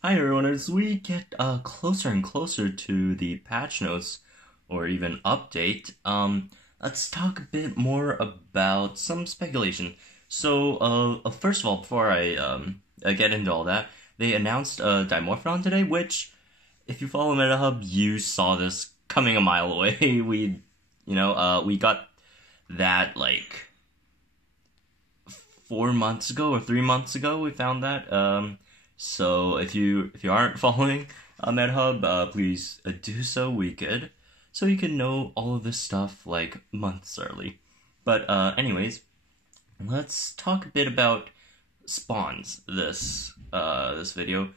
Hi everyone, as we get closer and closer to the patch notes or even update, let's talk a bit more about some speculation. So, first of all, before I get into all that, they announced Dimorphodon today, which, if you follow MetaHub, you saw this coming a mile away. We got that like 4 months ago or 3 months ago. We found that. So if you aren't following MedHub, please do so. We could, so you can know all of this stuff like months early. But anyways, let's talk a bit about spawns this video,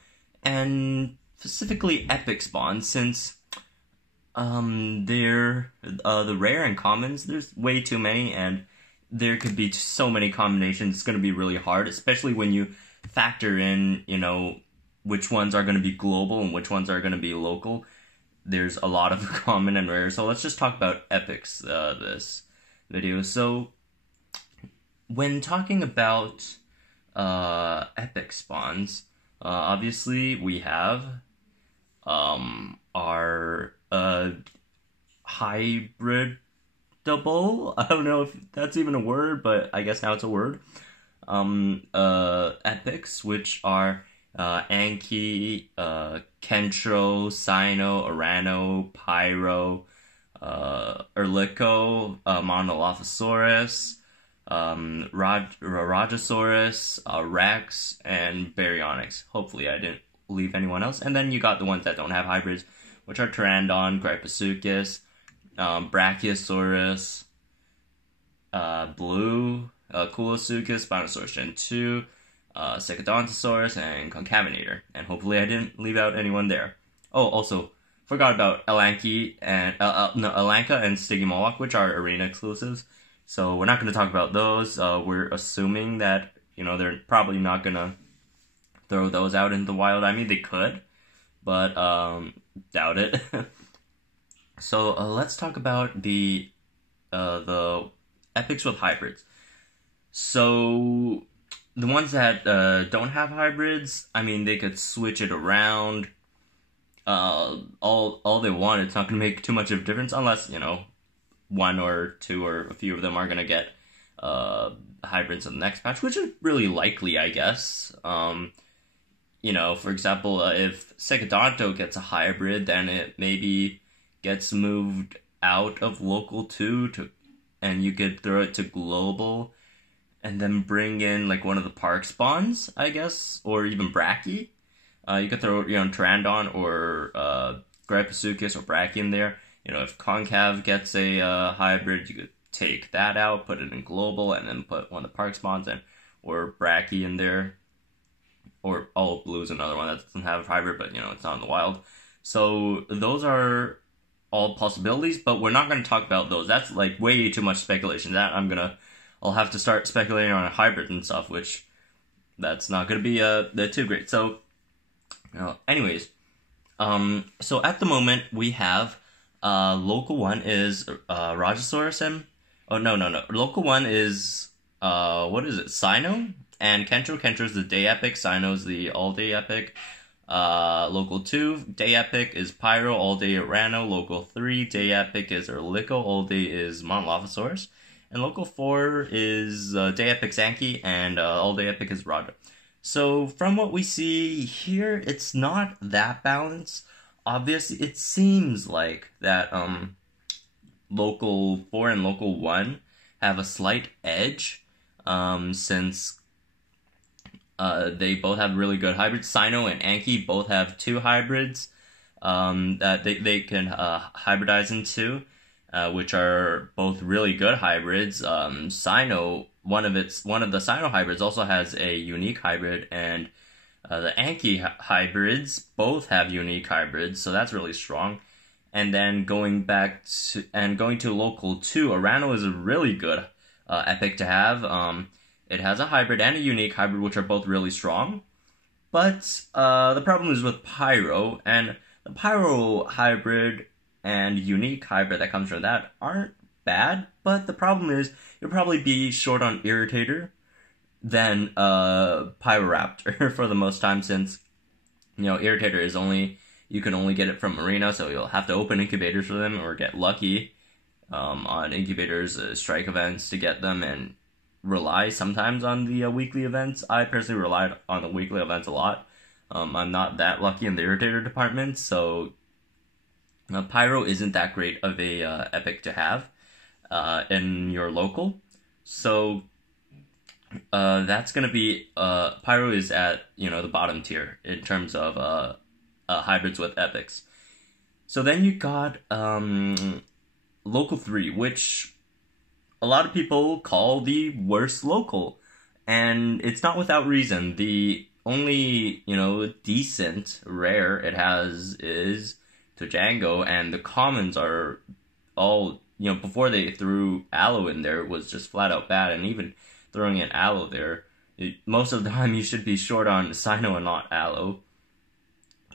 and specifically epic spawns, since they're the rare and commons. There's way too many, and there could be so many combinations. It's going to be really hard, especially when you factor in, which ones are going to be global and which ones are going to be local. There's a lot of common and rare. So let's just talk about epics this video. So when talking about epic spawns, obviously we have our hybrid double. I don't know if that's even a word, but I guess now it's a word. Epics, which are Anki, Kentro, Sino, Arano, Pyro, Erlico, Monolophosaurus, Rajasaurus, Rex, and Baryonyx. Hopefully I didn't leave anyone else. And then you got the ones that don't have hybrids, which are Pterandon, Gryposuchus, Brachiosaurus, Blue, Coolosuchus, Spinosaurus Gen 2, Secodontosaurus, and Concavenator. And hopefully I didn't leave out anyone there. Oh, also, forgot about Elanka and Stygimoloch, which are arena exclusives. So we're not going to talk about those. We're assuming that, they're probably not going to throw those out in the wild. I mean, they could, but doubt it. So let's talk about the epics with hybrids. So the ones that don't have hybrids, I mean, they could switch it around all they want. It's not going to make too much of a difference unless, one or two or a few of them are going to get hybrids in the next patch, which is really likely, I guess. For example, if Secodonto gets a hybrid, then it maybe gets moved out of local 2 and you could throw it to global and then bring in like one of the park spawns, I guess, or even Brachy. You could throw Pterandon or Gryposuchus or Brachy in there. If Concav gets a hybrid, you could take that out, put it in global, and then put one of the park spawns in, or Brachy in there. Or Blue's another one that doesn't have a hybrid, but it's not in the wild. So those are all possibilities, but we're not going to talk about those. That's like way too much speculation. I'll have to start speculating on a hybrid and stuff, which that's not going to be too great. So, anyways, so at the moment we have local 1 is Rajasaurus and no, local 1 is what is it, Sino and Kentro. Kentro's the day epic, Sino's the all day epic. Local 2, day epic is Pyro, all day Arano. Local 3, day epic is Erlico, all day is Monolophosaurus. And local 4 is day epic Anki, and all day epic is Raja. So from what we see here, it's not that balanced. Obviously, it seems like that local 4 and local 1 have a slight edge, since they both have really good hybrids. Sino and Anki both have 2 hybrids that they can hybridize into, which are both really good hybrids. Sino, one of the Sino hybrids also has a unique hybrid, and the Anki hybrids both have unique hybrids, so that's really strong. And then going to local 2, Arano is a really good epic to have. It has a hybrid and a unique hybrid, which are both really strong. But the problem is with Pyro, and the Pyro hybrid and unique hybrid that comes from that aren't bad, but the problem is you'll probably be short on Irritator than Pyroraptor for the most time, since Irritator is you can only get it from Marina, so you'll have to open incubators for them or get lucky on incubators, strike events to get them, and rely sometimes on the weekly events. I personally relied on the weekly events a lot. I'm not that lucky in the Irritator department, so Pyro isn't that great of a epic to have in your local. So that's gonna be Pyro is at the bottom tier in terms of hybrids with epics. So then you got local 3, which a lot of people call the worst local, and it's not without reason. The only decent rare it has is Django, and the commons are all before they threw Aloe in there was just flat out bad, and even throwing in Aloe there, most of the time you should be short on Sino and not Aloe,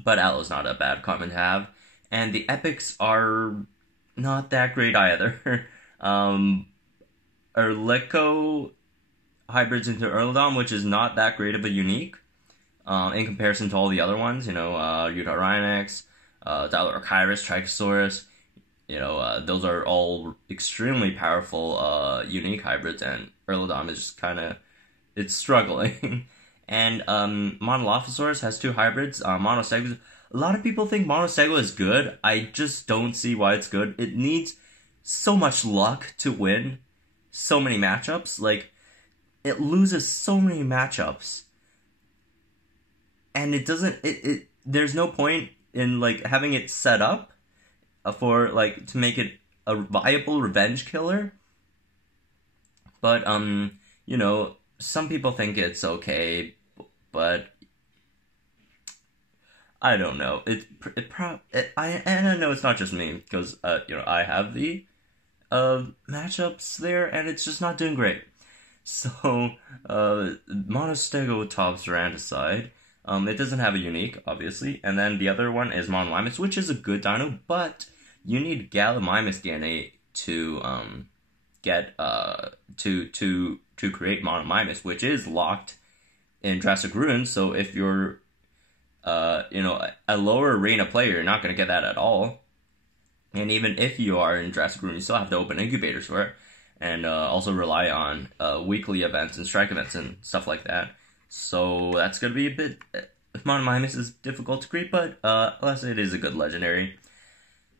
but Aloe's not a bad common to have, and the epics are not that great either. Erliko hybrids into Erlodom, which is not that great of a unique in comparison to all the other ones, Eudarionex, Dilorchirus, Trichosaurus, those are all extremely powerful unique hybrids, and Erlodom is just it's struggling. And Monolophosaurus has 2 hybrids, Monostegosaurus. A lot of people think Monostegosaurus is good. I just don't see why it's good. It needs so much luck to win so many matchups. Like, it loses so many matchups. And it doesn't, there's no point in, having it set up for, to make it a viable revenge killer. But, some people think it's okay, but I don't know. I know it's not just me, because, I have the matchups there, and it's just not doing great. So, Monostego tops Tyrannicide. It doesn't have a unique, obviously, and then the other one is Monolimus, which is a good dino, but you need Gallimimus DNA to get to create Monomimus, which is locked in Jurassic Ruins. So if you're a lower arena player, you're not going to get that at all. And even if you are in Jurassic Ruins, you still have to open incubators for it, and also rely on weekly events and strike events and stuff like that. So that's going to be a bit... Monomimus is difficult to create, but unless it is a good legendary.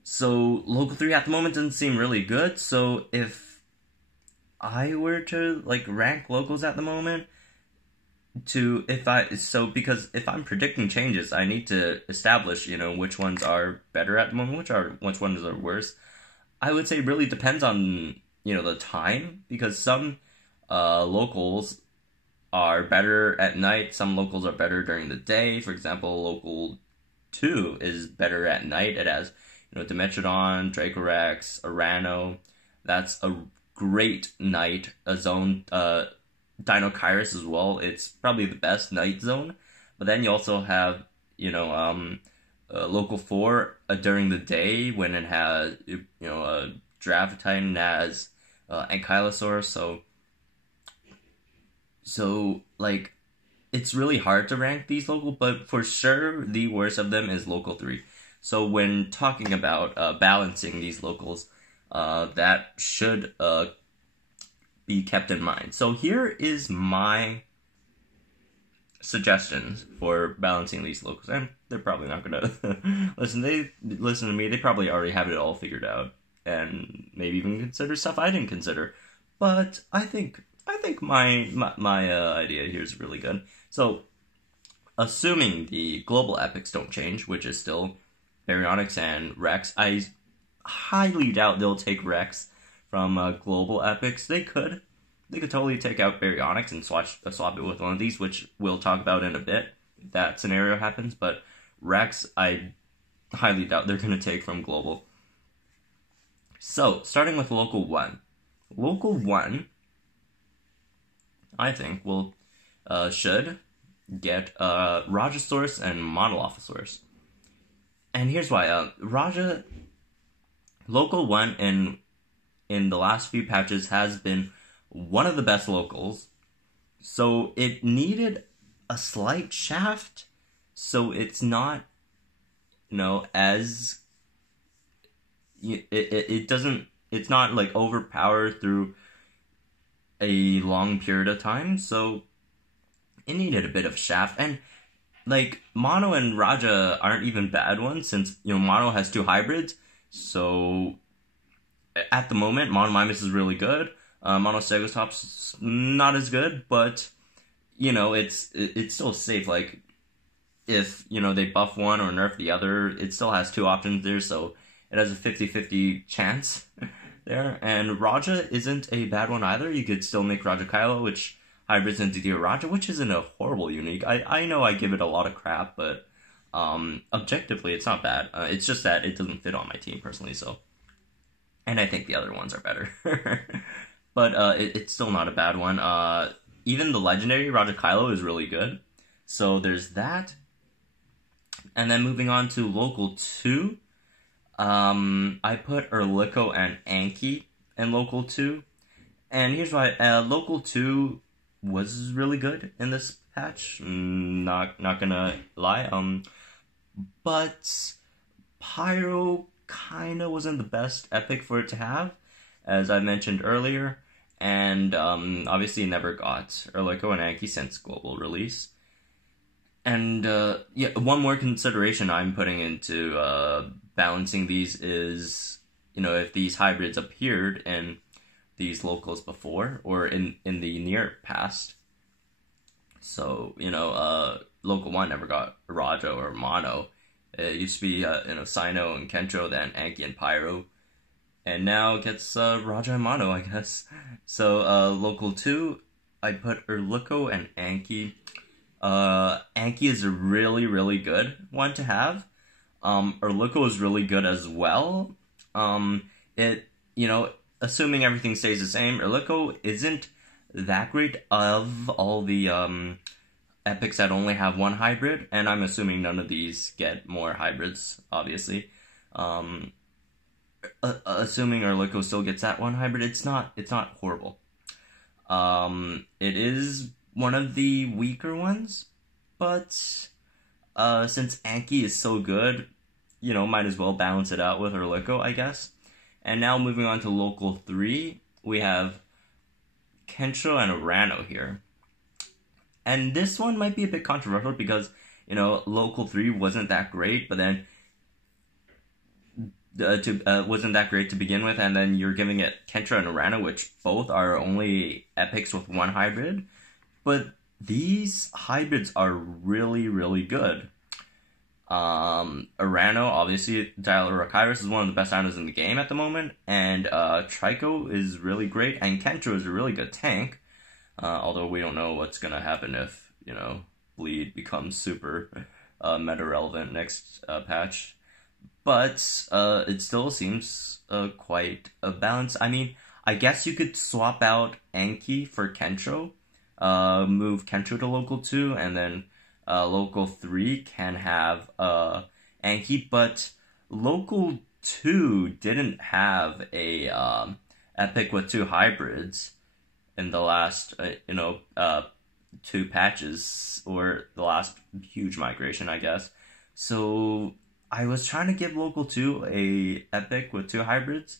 So Local 3 at the moment doesn't seem really good, so if I were to rank locals at the moment, because if I'm predicting changes, I need to establish which ones are better at the moment, which ones are worse. I would say it really depends on the time, because some locals are better at night, some locals are better during the day. For example, Local 2 is better at night. It has Dimetrodon, Dracorex, Arano. That's a great night zone. Dinokairos as well. It's probably the best night zone. But then you also have Local 4 during the day, when it has Giraffatitan, has Ankylosaurus. So it's really hard to rank these local, but for sure the worst of them is Local 3. So when talking about balancing these locals, that should be kept in mind. So here is my suggestions for balancing these locals, and they're probably not gonna listen to me. They probably already have it all figured out, and maybe even consider stuff I didn't consider. But I think my idea here is really good. So, assuming the global epics don't change, which is still Baryonyx and Rex, I highly doubt they'll take Rex from global epics. They could totally take out Baryonyx and swap it with one of these, which we'll talk about in a bit if that scenario happens. But Rex, I highly doubt they're going to take from global. So, starting with Local 1. Local 1, I think, should get Rajasaurus and Monolophosaurus. And here's why. Local 1 in the last few patches has been one of the best locals. So it needed a slight shaft So it's not, as it doesn't, it's not like overpowered through a long period of time. So it needed a bit of shaft. And like Mono and Raja aren't even bad ones, since Mono has two hybrids. So at the moment, Mono Mimus is really good. Mono Stegotops not as good, but it's still safe. Like if they buff one or nerf the other, it still has two options there, so it has a 50-50 chance there. And Raja isn't a bad one either. You could still make Raja Kylo, which hybrids into Dio Raja, which isn't a horrible unique. I know I give it a lot of crap, but objectively it's not bad. It's just that it doesn't fit on my team personally, so. And I think the other ones are better. But it's still not a bad one. Even the legendary Raja Kylo is really good. So there's that. And then moving on to Local 2. I put Erliko and Anki in Local 2. And here's why. Local 2 was really good in this patch. Not gonna lie. But Pyro kinda wasn't the best epic for it to have, as I mentioned earlier. And obviously never got Erliko and Anki since global release. And yeah, one more consideration I'm putting into balancing these is, if these hybrids appeared in these locals before, or in the near past. So, Local 1 never got Raja or Mono. It used to be, Sino and Kentro, then Anki and Pyro. And now it gets Raja and Mono, I guess. So, Local 2, I put Erliko and Anki. Anki is a really, really good one to have. Erliko is really good as well. Assuming everything stays the same, Erliko isn't that great of all the epics that only have one hybrid, and I'm assuming none of these get more hybrids, obviously. Assuming Erliko still gets that one hybrid, it's not horrible. It is one of the weaker ones, but since Anki is so good, might as well balance it out with Erliko, I guess. And now moving on to Local 3, we have Kentro and Urano here. And this one might be a bit controversial because, Local 3 wasn't that great, but then wasn't that great to begin with, and then you're giving it Kentro and Urano, which both are only epics with one hybrid. But these hybrids are really, really good. Urano, obviously, Dialorokairos is one of the best dinos in the game at the moment, and Trico is really great, and Kentro is a really good tank, although we don't know what's gonna happen if, Bleed becomes super meta-relevant next patch. But it still seems quite a balance. I mean, I guess you could swap out Anki for Kentro, move Kentro to Local 2, and then Local 3 can have Anki, but Local 2 didn't have a epic with two hybrids in the last, two patches, or the last huge migration, I guess. So I was trying to give Local 2 a epic with two hybrids,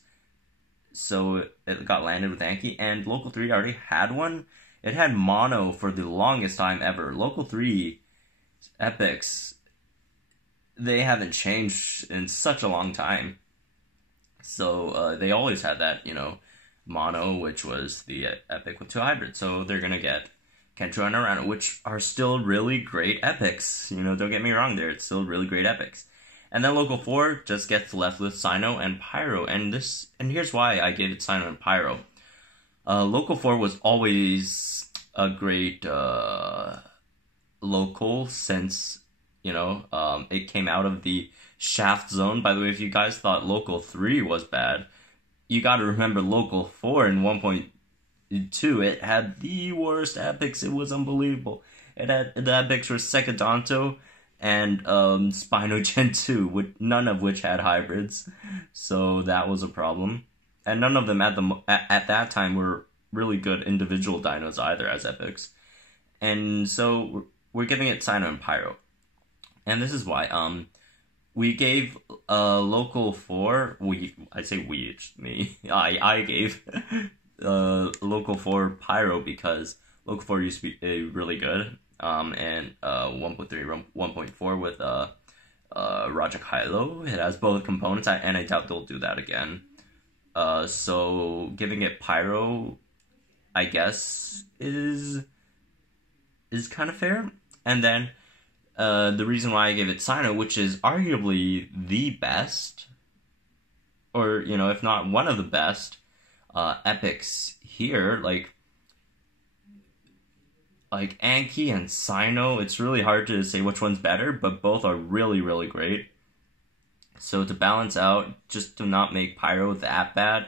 so it got landed with Anki, and Local 3 already had one. It had Mono for the longest time ever. Local 3 epics, they haven't changed in such a long time. So they always had that, Mono, which was the epic with two hybrids. So they're going to get Kentro and Urano, which are still really great epics. Don't get me wrong there. It's still really great epics. And then Local 4 just gets left with Sino and Pyro. And here's why I gave it Sino and Pyro. Local 4 was always a great local since, it came out of the shaft zone. By the way, if you guys thought Local 3 was bad, you gotta remember Local 4 in 1.2. It had the worst epics. It was unbelievable. It had the epics for Secadonto and Spino Gen 2, none of which had hybrids. So that was a problem. And none of them at that time were really good individual dinos either as epics. And so we're giving it Sino and Pyro. And this is why. We gave local 4. I say we, it's me. I gave local 4 Pyro because local 4 used to be really good. And 1.3, 1.4 with Raja Kylo. It has both components, and I doubt they'll do that again. So giving it Pyro, I guess, is kind of fair. And then the reason why I gave it Sino, which is arguably the best, or, you know, if not one of the best epics here, like Anki and Sino, it's really hard to say which one's better, but both are really, really great. So to balance out, just to not make Pyro that bad,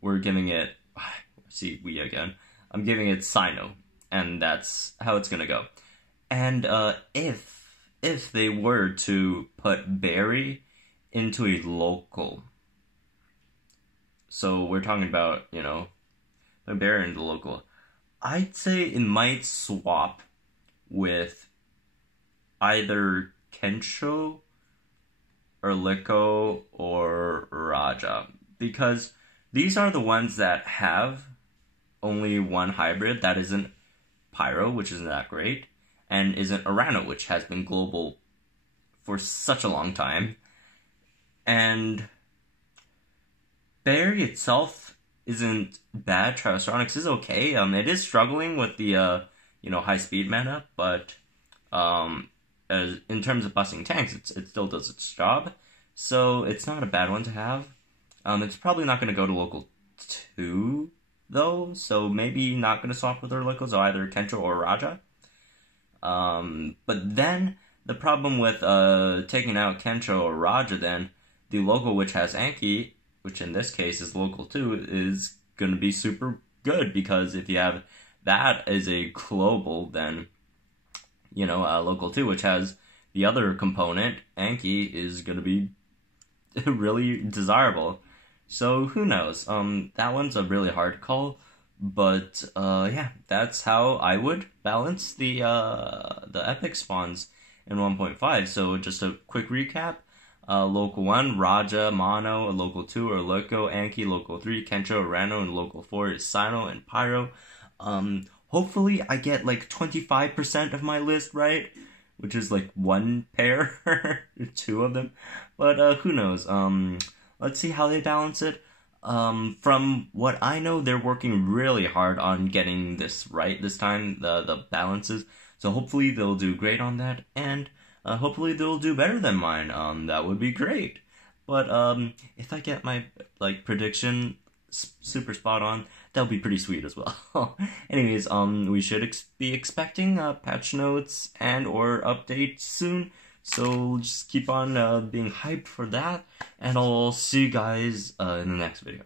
we're giving it, see, we again, I'm giving it Sino, and that's how it's gonna go. And if they were to put Barry into a local, so we're talking about, you know, put Barry into local, I'd say it might swap with either Kensho or Liko or Raja, because these are the ones that have only one hybrid that isn't Pyro, which isn't that great, and isn't Arano, which has been global for such a long time. And Barry itself isn't bad. Triceratops is okay. It is struggling with the you know, high speed mana, but in terms of busting tanks, it still does its job. So it's not a bad one to have. It's probably not going to go to local 2 though, so maybe not going to swap with their locals, so either Kensho or Raja. But then the problem with taking out Kensho or Raja, then the local which has Anki, which in this case is local 2, is going to be super good, because if you have that as a global, then, you know, local 2, which has the other component, Anki, is going to be really desirable. So who knows? That one's a really hard call, but yeah, that's how I would balance the epic spawns in 1.5. So just a quick recap. Local 1, Raja, Mono, local 2 are Liko, Anki, local 3, Kensho, Arano, and local 4 is Sino and Pyro. Hopefully I get like 25% of my list right, which is like 1 pair, 2 of them, but who knows. Let's see how they balance it. From what I know, they're working really hard on getting this right this time, the balances, so hopefully they'll do great on that, and hopefully they'll do better than mine. That would be great. But if I get my prediction super spot on, that'll be pretty sweet as well. Anyways, we should be expecting patch notes and or updates soon. So just keep on being hyped for that, and I'll see you guys in the next video.